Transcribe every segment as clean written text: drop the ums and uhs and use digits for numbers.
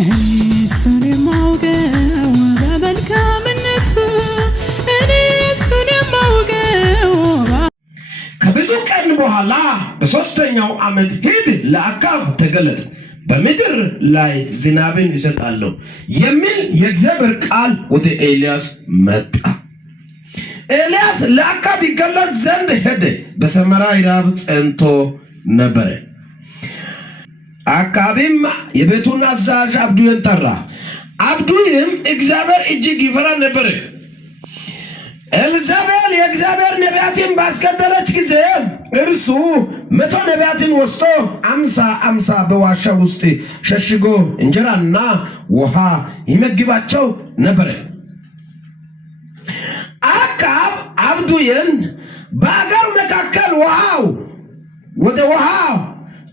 እሱን የማውቀው በመልካምነቱ እሱን የማውቀው ከብዙ ቀን በኋላ በሶስተኛው ዓመት ሂድ ለአካብ ተገለጥ በምድር ላይ ዝናብን እሰጣለሁ የሚል የእግዚአብሔር ቃል ወደ ኤልያስ መጣ። ኤልያስ ለአካብ ይገለጽ ዘንድ ሄደ። በሰማርያ ራብ ጸንቶ ነበር። አካብም የቤቱን አዛዥ አብዱን ጠራ። አብዱም እግዚአብሔር እጅግ ይፈራ ነበር። ኤልዛቤል የእግዚአብሔር ነቢያትን ባስገደለች ጊዜ እርሱ 100 ነቢያትን ወስዶ 50 በዋሻ ውስጥ ሸሽጎ እንጀራና ውሃ ይመግባቸው ነበር። አካብ አብዱን በአገር መካከል ወደ ውሃው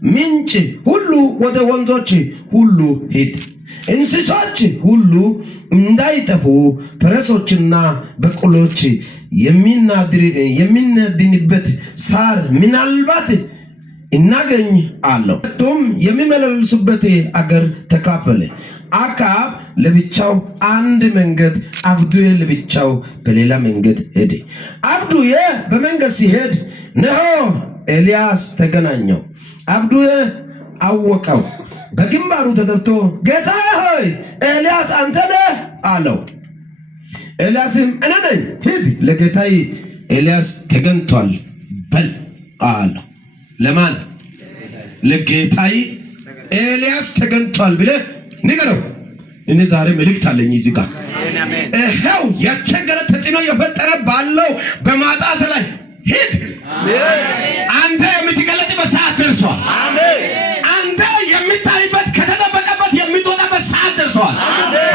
ምንጭ ሁሉ ወደ ወንዞች ሁሉ ሂድ፣ እንስሶች ሁሉ እንዳይጠፉ ፈረሶችና በቅሎች የሚነድንበት ሳር ምናልባት እናገኝ አለው። ሁለቱም የሚመላለሱበት አገር ተካፈለ። አካብ ለብቻው አንድ መንገድ፣ አብዱዬ ለብቻው በሌላ መንገድ ሄደ። አብዱዬ በመንገድ ሲሄድ ነሆ ኤልያስ ተገናኘው። አብዱዬ አወቀው። በግንባሩ ተደፍቶ ጌታ ሆይ ኤልያስ አንተ ነህ አለው። ኤልያስም እኔ ነኝ፣ ሂድ ለጌታዬ ኤልያስ ተገኝቷል በል አለው። ለማን? ለጌታዬ ኤልያስ ተገኝቷል ብለህ ንገረው። እኔ ዛሬ መልእክት አለኝ እዚህ ጋር። ይሄው ያስቸገረ ተጽዕኖ የፈጠረ ባለው በማጣት ላይ ሂድ። አንተ የምትገለጥበት ሰዓት ደርሷል። አንተ የምታይበት ከተደበቀበት የምትወጣበት ሰዓት ደርሷል።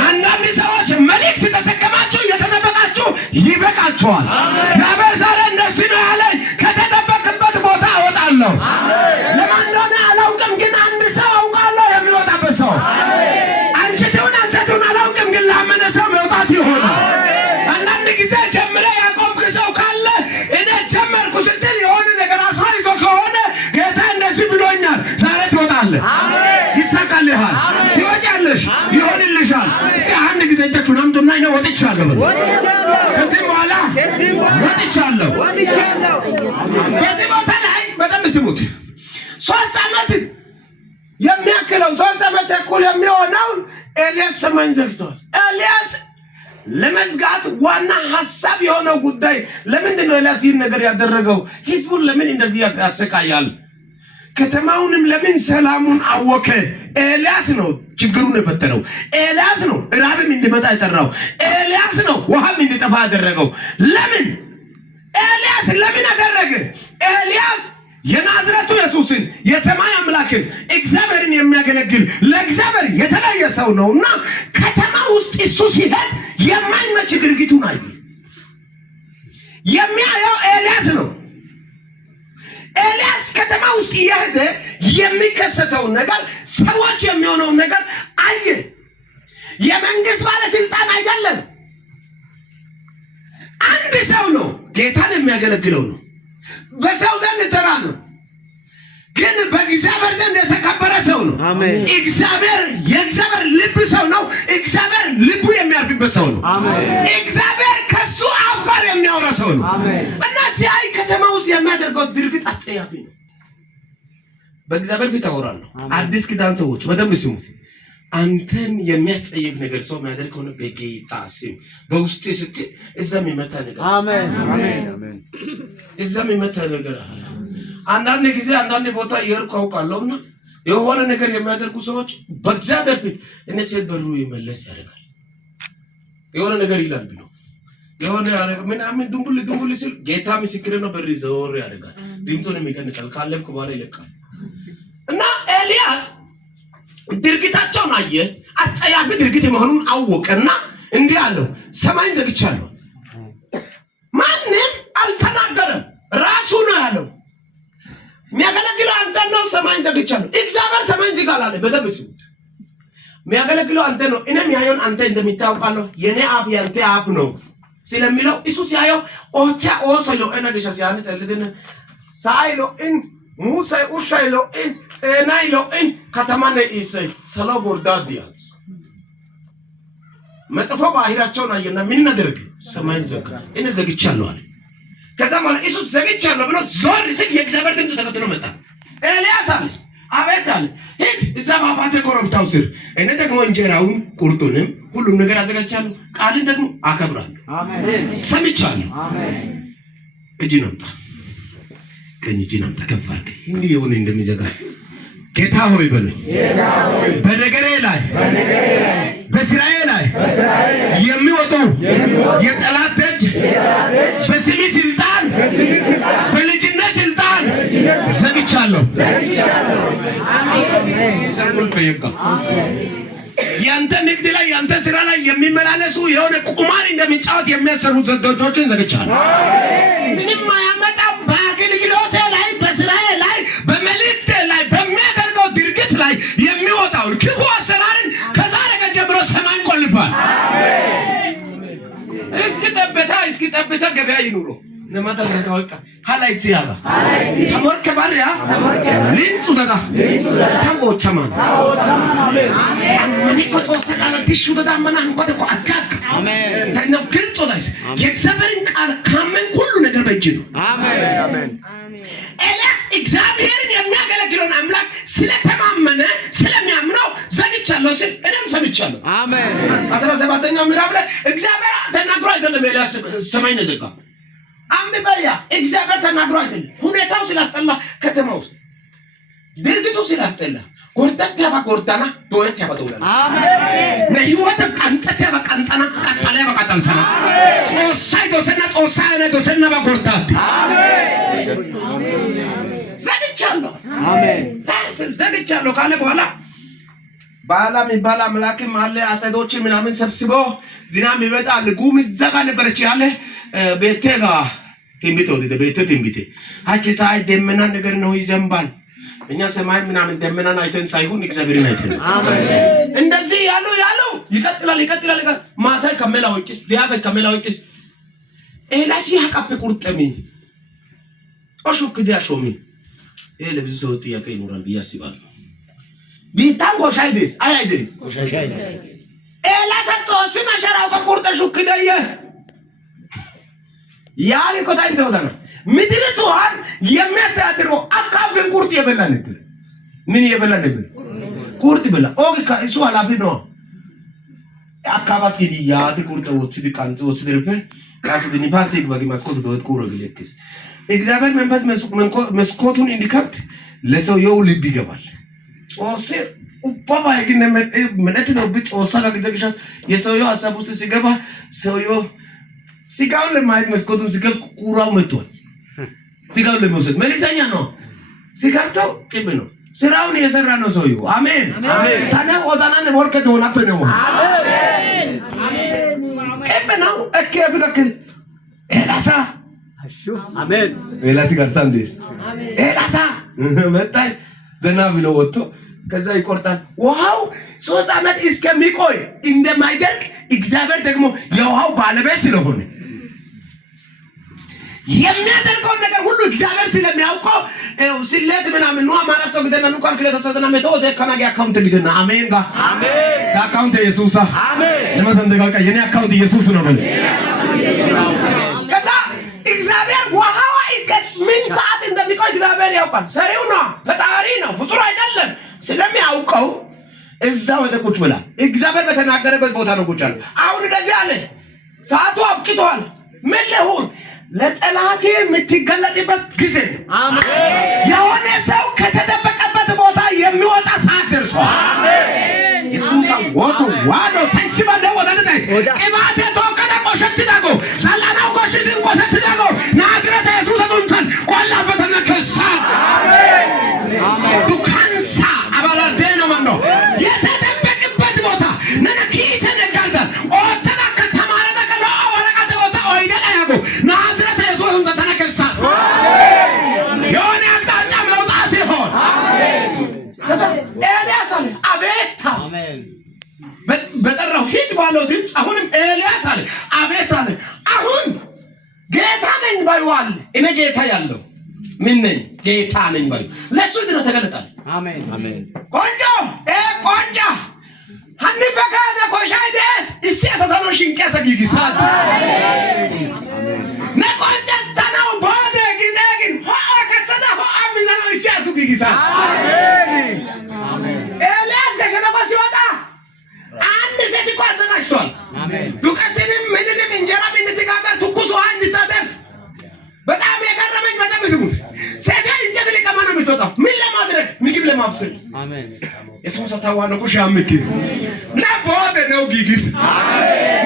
አንዳንድ ሰዎች መልእክት ተሰከማችሁ የተደበቃችሁ ይበቃችኋል። እግዚአብሔር ዛሬ እንደዚህ ነው ያለኝ፣ ከተደበቅበት ቦታ አወጣለሁ። ለማን እንደሆነ አላውቅም፣ ግን አንድ ሰው አውቃለሁ የሚወጣበት ሰው። አንቺ ትሁን አንተ ትሁን አላውቅም፣ ግን ላመነ ሰው መውጣት ይሆናል። አንዳንድ ጊዜ ጀምረ ያቆምክ ሰው ካለ እኔ ጀመርኩ ስትል የሆነ ነገር አስይዞ ከሆነ ጌታ እንደዚህ ብሎኛል፣ ዛሬ ትወጣለህ፣ ይሳካልሃል፣ ትወጫለሽ፣ ይሆንልሻል። እስኪ አንድ ጊዜ እጃችሁን አምጡና እኔ ወጥቻለሁ በሉ። ከዚህ በኋላ ወጥቻለሁ። በዚህ ቦታ ላይ በጣም ስሙት። 3 ዓመት የሚያክለው 3 ዓመት ተኩል የሚሆነው ኤልያስ ሰማይን ዘግቷል። ኤልያስ ለመዝጋት ዋና ሐሳብ የሆነው ጉዳይ ለምንድን ነው ኤልያስ ይህን ነገር ያደረገው? ህዝቡን ለምን እንደዚህ ያሰቃያል? ከተማውንም ለምን ሰላሙን አወከ? ኤልያስ ነው ችግሩን የፈጠረው። ኤልያስ ነው ራብም እንዲመጣ የጠራው። ኤልያስ ነው ውሃም እንዲጠፋ ያደረገው። ለምን ኤልያስ ለምን አደረገ? ኤልያስ የናዝሬቱ ኢየሱስን የሰማይ አምላክን እግዚአብሔርን የሚያገለግል ለእግዚአብሔር የተለየ ሰው ነውና ከተማ ውስጥ እሱ ሲሄድ የማይመች ድርጊቱን አየ። የሚያየው ኤልያስ ነው። ኤልያስ ከተማ ውስጥ እየሄደ የሚከሰተውን ነገር፣ ሰዎች የሚሆነውን ነገር አየ። የመንግስት ባለስልጣን አይደለም፣ አንድ ሰው ነው። ጌታን የሚያገለግለው ነው። በሰው ዘንድ ተራ ነው፣ ግን በእግዚአብሔር ዘንድ የተከበረ ሰው ነው። እግዚአብሔር የእግዚአብሔር ልብ ሰው ነው። እግዚአብሔር ልቡ የሚያርፍበት ሰው ነው። እግዚአብሔር ከሱ አፍ ጋር የሚያወራ ሰው ነው። እና ሲያይ ከተማ ውስጥ የሚያደርገው ድርጊት አስጸያፊ ነው። በእግዚአብሔር ፊት አወራለሁ። አዲስ ኪዳን ሰዎች በደንብ ስሙት። አንተን የሚያስጸይፍ ነገር ሰው የሚያደርግ ሆነ በጌታ ስም በውስጥ ስትል እዛም ይመታ ነገር አሜን። እዛም ይመታ ነገር አለ። አንዳንድ ጊዜ አንዳንድ ቦታ እየሄድኩ አውቃለሁና የሆነ ነገር የሚያደርጉ ሰዎች በእግዚአብሔር ፊት እኔ ሴት በሩ ይመለስ ያደርጋል። የሆነ ነገር ይላል ብሎ የሆነ ያደርግ ምናምን ድንቡል ሲል ጌታ ምስክር ነው፣ በር ዘወር ያደርጋል። ድምፁንም ይቀንሳል። ካለምኩ በኋላ ይለቃል። እና ኤልያስ ድርጊታቸውን አየ። አጸያፊ ድርጊት መሆኑን አወቀና እንዲህ አለው፣ ሰማይን ዘግቻለሁ። ማንም አልተናገረም፣ ራሱ ነው ያለው። የሚያገለግለው አንተ ነው። ሰማይን ዘግቻለሁ። እግዚአብሔር ሰማይን ዝጋል አለ። በደንብ ስሙት። የሚያገለግለው አንተ ነው። እኔም ያየውን አንተ እንደምታውቃለሁ። የኔ አፍ ያንተ አፍ ነው ስለሚለው እሱ ሲያየው ኦቻ ኦሰሎ እነደሻ ሲያን ጸልድን ሳይሎ እን ሙሳ ኡሻይሎ እን ጸናይሎ እን ከተማነ ኢሰይ ሰሎ ጎርዳዲያስ መጥፎ ባህሪያቸውን አየና ምን እናደርግ? ሰማይን ዘጋ። እኔ ዘግቻለሁ አለ። ከዛ ማለት እሱ ዘግቻለሁ ብሎ ዞር ሲል የእግዚአብሔር ድምፅ ተከትሎ መጣ። ኤልያስ አለ አቤት አለ ሂድ እዛ በአባቴ ኮረብታው ስር እኔ ደግሞ እንጀራውን ቁርጡንም ሁሉም ነገር አዘጋጅቻለሁ፣ ቃልን ደግሞ አከብራለሁ። አሜን። ሰምቻለሁ። አሜን። እጅን አምጣ፣ ቀኝ እጅን አምጣ፣ ከፍ አድርግ እንዲህ የሆነ እንደሚዘጋ ጌታ ሆይ በሉኝ። በነገሬ ላይ በስራዬ ላይ የሚወጡ የጠላት ደጅ በስሜ ስልጣን በልጅነት ስልጣን ዘግቻለሁ። ያንተ ንግድ ላይ ያንተ ስራ ላይ የሚመላለሱ የሆነ ቁማር እንደሚጫወት የሚያሰሩ ዘዶችን ዘግቻለሁ። ምንም አያመጣም። በአገልግሎቴ ላይ በስራዬ ላይ በመልእክቴ ላይ በሚያደርገው ድርጊት ላይ የሚወጣውን ክፉ አሰራርን ከዛሬ ቀን ጀምሮ ሰማይ ቆልፏል። እስኪ ጠብታ ገበያ ይኑሮ ነማታ ዘጋውቃ ሃላይት ያባ ተሞርከ ባሪያ ሊንጹ ደጋ ታቆቸማን አሜን ኮቶሰቃለ ትሹ ደጋ ማናን ኮደ ኮአጋክ አሜን ታይነው ግልጾ ዳይስ የእግዚአብሔርን ቃል ካመን ሁሉ ነገር በእጅ ነው። አሜን። ኤልያስ እግዚአብሔርን የሚያገለግለውን አምላክ ስለተማመነ ስለሚያምነው ዘግቻለሁ ሲል እኔም ሰምቻለሁ። አሜን። 17ኛው ምዕራፍ ላይ እግዚአብሔር ተናግሮ አይደለም ኤልያስ ሰማይ ነው ዘጋ። አንብበያ እግዚአብሔር ተናግሮ አይደለም። ሁኔታው ስላስጠላ ከተማው ድርጊቱ ስላስጠላ ጎርደት ያባ ጎርዳና ዶየት ያባ ዶላና አሜን። ነህይወት ቀንጸት ያባ ቀንጸና ቀጣለ ያባ ቀጣልሰና ጾሳይ ዶሰና ጾሳይ ነ ዶሰና ባ ጎርዳት አሜን። ዘግቻለሁ። አሜን። ዘግቻለሁ ካለ በኋላ ባላ የሚባል አምላክም አለ። አጸዶች ምናምን ሰብስቦ ዝናብ ይመጣል። ጉም ዘጋ ነበረች ያለ ቤቴጋ ትንቢት ወደ ቤቴ ትንቢት አቺ ሳይ ደመና ነገር ነው ይዘንባል። እኛ ሰማይ ምናምን ደመናን አይተን ሳይሆን እግዚአብሔርን አይተን አሜን። እንደዚህ ያለው ይቀጥላል። ማታ ከመላውቂስ ዲያበ ከመላውቂስ ኤላሲ ያቀብ ቁርጠሚ ኦሹክ ዲያሾሚ ለብዙ ሰው ጥያቄ ይኖራል ብዬ አስባለሁ። ቢታን ጎሻይዴስ አይዴ ጎሻይዴ ኤላሰቶ ሲመሸራው ከቁርጠሹ ክደየ ያለ ኮታይ ተወዳና ምድርቷን የሚያስተዳድረው አካብ ግን ቁርጥ የበላ ነበር። ምን የበላ ነበር? ቁርጥ በላ ኦግካ እሱ ኃላፊ ነው። አካባስ ሄዲያ ቁርጥ ወጥቶ ዲቃንጽ ወጥቶ ድርፈ ካስ ዲኒፓስ ይግባግ ማስኮት ዶት ኩሮግለክስ እግዚአብሔር መንፈስ መስኮቱን እንዲከፍት ለሰውየው ልብ ይገባል። ጾስ ኡባባ ይግነ መነት ነው ብጾሳ ለግደግሻስ የሰውየው ሐሳብ ውስጥ ሲገባ ሰውየው ሲጋውን ለማየት መስኮቱን ሲከፍት ቁራው መጥቷል። ሲጋውን ለመውሰድ መልእክተኛ ነው። ሲከፍተው ቅብ ነው። ስራውን እየሰራ ነው ሰውየው። አሜን አሜን። ታዲያ ወጣና ለወርከ ደውና ፈነው አሜን አሜን። ቅብ ነው እከ ብለክል ኤላሳ አሜን። ኤላሲ ጋር ሳንዴስ ኤላሳ መጣይ ዘና ብሎ ወጥቶ ከዛ ይቆርጣል። ውሃው 3 ዓመት እስከሚቆይ እንደማይደርቅ እግዚአብሔር ደግሞ የውሃው ባለቤት ስለሆነ የሚያደርገው ነገር ሁሉ እግዚአብሔር ስለሚያውቀው ሲለት ምናምን ነው አማራጭ ሰው ግደና ነው ካልኩሌት ተሰጠና ሜቶድ ከናጋ አካውንት ግደና አሜን ጋር አሜን። አካውንት ኢየሱስ አሜን። ለማን እንደጋቃ የኔ አካውንት ኢየሱስ ነው ማለት ከዛ እግዚአብሔር ውሃው እስከ ምን ሰዓት እንደሚቆይ እግዚአብሔር ያውቃል። ሰሪው ነው፣ ፈጣሪ ነው፣ ፍጡር አይደለም። ስለሚያውቀው እዛው ወደ ቁጭ ብላ እግዚአብሔር በተናገረበት ቦታ ነው ቁጭ አለ። አሁን እንደዚህ አለ፣ ሰዓቱ አብቅቷል። ምን ልሁን? ለጠላቴ የምትገለጥበት ጊዜ አሜን። የሆነ ሰው ከተደበቀበት ቦታ የሚወጣ ሰዓት ደርሷል። አሜን። ኢየሱስ ወቶ ዋዶ ታይሲባለ ወዳነ ታይስ ቅባቴ ተወከለ ቆሸት ዳጎ ሰላናው ቆሽዝን ቆሸት ዳጎ ናዝሬት ኢየሱስ አዙንታን ቆላ በተነ ከሳ አሜን አሜን። ዱካንሳ አባላዴ ነው ማን ነው የተደበቀበት ቦታ ነነኪሰ ነጋልዳ ኦተና ከተማረ ተቀላ ወረቀተ ወጣ ወይደና ያጎ ናዝሬት ኢየሱስ አዙንታን ተነከሳ አሜን። የሆነ አቅጣጫ መውጣት ይሆን አሜን። ከዛ ኤልያስ አለ አቤት አሜን። በጠራው ሂድ ባለው ድምፅ አሁንም ኤልያስ አለ አቤት አለ። አሁን ጌታ ነኝ ባይዋል እኔ ጌታ ያለው ምን ነኝ? ጌታ ነኝ ባዩ ለሱ ድሮ ተገለጣል። አሜን አሜን። ቆንጆ ቆንጆ ሀኒ በጋደ ኮሻይደስ እሲያሰ ሽንቀሰ ጊጊሳት ነቆንጨተነው ቦደ ግነግን ሆአ ከተታ ሆአ ሚዘነው ኢሳሱ ጊጊሳት ኤልያስ ከሸለቆ ሲወጣ አንድ ሴት እኮ አዘጋጅቷል። ዱቄትንም ምንንም እንጀራ እንድትጋገር ትኩስ ውሃ እንድታደርስ። በጣም የገረመኝ በጣም ስሙት፣ ሴቷ እንጨት ልቀማ ነው የምትወጣው። ምን ለማድረግ? ምግብ ለማብሰል። የሰው ሰታዋነ ኩሽ ያምክ ነቦደ ነው ጊጊስ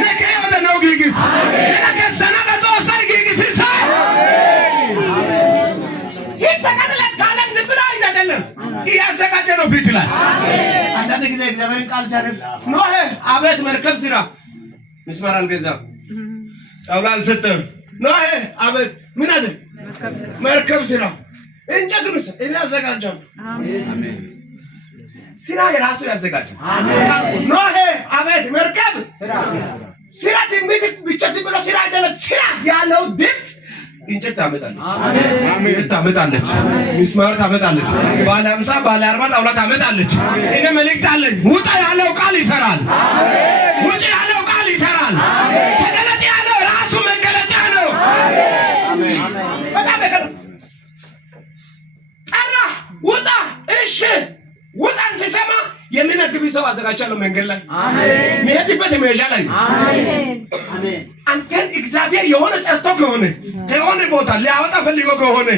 ነከዮደ ነው ጊጊስ ለከሰና ከቶሳይ ጊጊስ ሳይ ይተቀደለት ካለም ዝም ብሎ አይደለም እያዘጋጀ ነው ፊት ላይ። አንዳንድ ጊዜ እግዚአብሔርን ቃል ሲያነብ ኖህ አቤት መርከብ ስራ፣ ምስማር አልገዛም፣ ጣውላ አልሰጠም። ኖህ አቤት ምን አድርግ? መርከብ ስራ፣ እንጨቱን እኔ አዘጋጃለሁ። አሜን። ስራ የራሱ ያዘጋጃል። አሜን። ኖህ አቤት መርከብ ስራ ትንቢት ብቻ ዝም ብሎ ስራ አይደለም። ስራ ያለው ድምፅ እንጨት ታመጣለች፣ አሜን፣ ታመጣለች፣ ምስማር ታመጣለች፣ ባለ 50 ባለ 40 ጣውላ ታመጣለች። እኔ መልእክት አለኝ። ውጣ ያለው ቃል ይሰራል፣ ውጭ ያለው ቃል ይሰራል። ተገለጥ ያለው ራሱ መገለጫ ነው። በጣም በቀር ጠራ፣ ውጣ። እሺ ውጣን ሲሰማ የሚመግብ ሰው አዘጋጅቻለሁ መንገድ ላይ፣ አሜን፣ የሚሄድበት መሄጃ ላይ፣ አሜን፣ አሜን። አንተን እግዚአብሔር የሆነ ጠርቶ ከሆነ ቦታ ሊያወጣ ፈልጎ ከሆነ